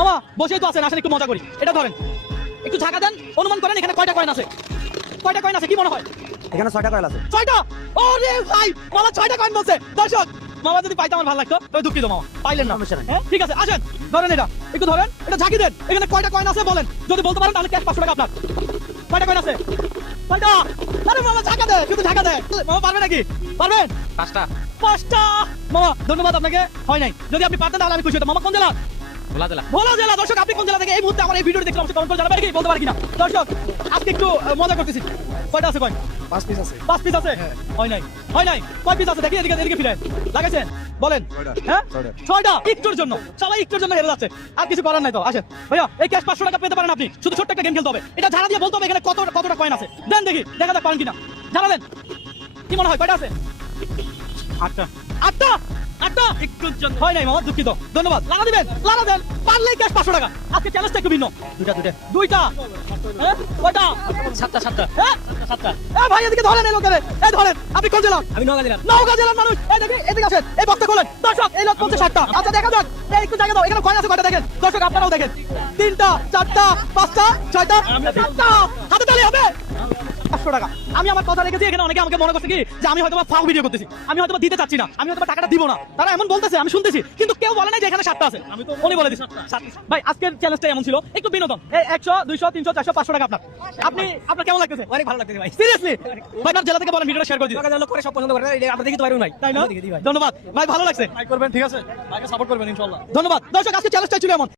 মামা বসেই তো আছেন, আসেন একটু মজা করি। এটা ধরেন, একটু ঝাঁকা দেন, অনুমান করেন এখানে কয়টা কয়েন আছে। কয়টা কয়েন আছে কি মনে হয়? এখানে 6টা কয়েল আছে। 6টা? ওরে ভাই, মামা 6টা কয়েন বলছে। দর্শক, মামা যদি পাইতে আমার ভালো লাগতো, তবে দুঃখিত মামা, পাইলেন না। হ্যাঁ ঠিক আছে, আসেন ধরেন, এটা একটু ধরেন, এটা ঝাঁকি দেন, এখানে কয়টা কয়েন আছে বলেন। যদি বলতে পারেন তাহলে ক্যাশ 500 টাকা আপনার। কয়টা কয়েন আছে? কয়টা? আরে মামা ঝাঁকা দে, শুধু ঝাঁকা দে। মামা পারবে নাকি? পারবেন? 5টা। 5টা? মামা ধন্যবাদ আপনাকে, হয় নাই। যদি আপনি পারতেন তাহলে আমি খুশি হতাম। মামা কোন জেলা? ভোলা জেলা। ভোলা জেলা। দর্শক, আপনি কোন জেলা থেকে এই মুহূর্তে আমার এই ভিডিওটি দেখতে অবশ্যই কমেন্ট করে জানাবেন, কি বলতে পারি কিনা। দর্শক, আজকে একটু মজা করতেছি। কয়টা আছে কয়েন? 5 পিস আছে। 5 পিস আছে? হয় নাই, হয় নাই। কয় পিস আছে দেখি, এদিকে এদিকে ফিরেন। লাগাইছেন বলেন। হ্যাঁ 6টা। একটুর জন্য সবাই একটুর জন্য হেরে যাচ্ছে, আর কিছু করার নাই তো। আসেন ভাইয়া, এই ক্যাশ 500 টাকা পেতে পারেন আপনি। শুধু ছোট্ট একটা গেম খেলতে হবে, এটা ঝাড়া দিয়ে বলতে হবে এখানে কতটা কয়েন আছে। দেন দেখি, দেখা যাক পারেন কিনা। ঝাড়ালেন, কি মনে হয় কয়টা আছে? 8টা। 8টা? 8টা? একটুর জন্য হয় নাই মামা, দুঃখিত। ধন্যবাদ। লাগা দিবেন, লাগা দেন, পারলেই ক্যাশ 500 টাকা। আজকে চ্যালেঞ্জটা একটু ভিন্ন। দুইটা। হ্যাঁ কয়টা? 7টা। হ্যাঁ 7টা। ভাই এদিকে ধরেন, এই লোকের, এই ধরেন। আপনি কোন জেলা? আমি নওগাঁ জেলা। নওগাঁ জেলার মানুষ। এই দেখি, এদিকে আসেন, এই বক্তা খোলেন। দর্শক, এই লোক বলছে 7টা। আচ্ছা দেখা যাক, এই একটু জায়গা দাও, এখানে কয়টা আছে কয়টা দেখেন। দর্শক আপনারাও দেখেন, 3টা, 4টা, 5টা, 6টা, 7টা। হাতে তালি হবে। 500 টাকা। আমি আমার কথা রেখেছি, এখানে অনেকে আমাকে মনে করছে কি যে আমি হয়তো ফাউল ভিডিও করতেছি, আমি হয়তো দিতে চাচ্ছি না, আমি হয়তো টাকাটা দিব না। তারা এমন বলতেছে, আমি শুনতেছি, কিন্তু কেউ বলে নাই যে এখানে 7টা আছে। আমি তো উনি বলে দিছি 7টা। ভাই আজকের চ্যালেঞ্জটা এমন ছিল, একটু বিনোদন। এই 100, 200, 300, 400, 500 টাকা আপনার। আপনার কেমন লাগতেছে? অনেক ভালো লাগতেছে ভাই। সিরিয়াসলি ভাই, আপনার জেলা থেকে বলেন, ভিডিওটা শেয়ার করে দিন। নওগাঁ জেলা লোক করে সব পছন্দ করে, এটা আমরা দেখি তো বাইরেও নাই। তাই না? দেখি ভাই। ধন্যবাদ ভাই, ভালো লাগছে। লাইক করবেন, ঠিক আছে? লাইকে সাপোর্ট করবেন ইনশাআল্লাহ। ধন্যবাদ। দর্শক, আজকে চ্যালেঞ্জটা ছিল এমন।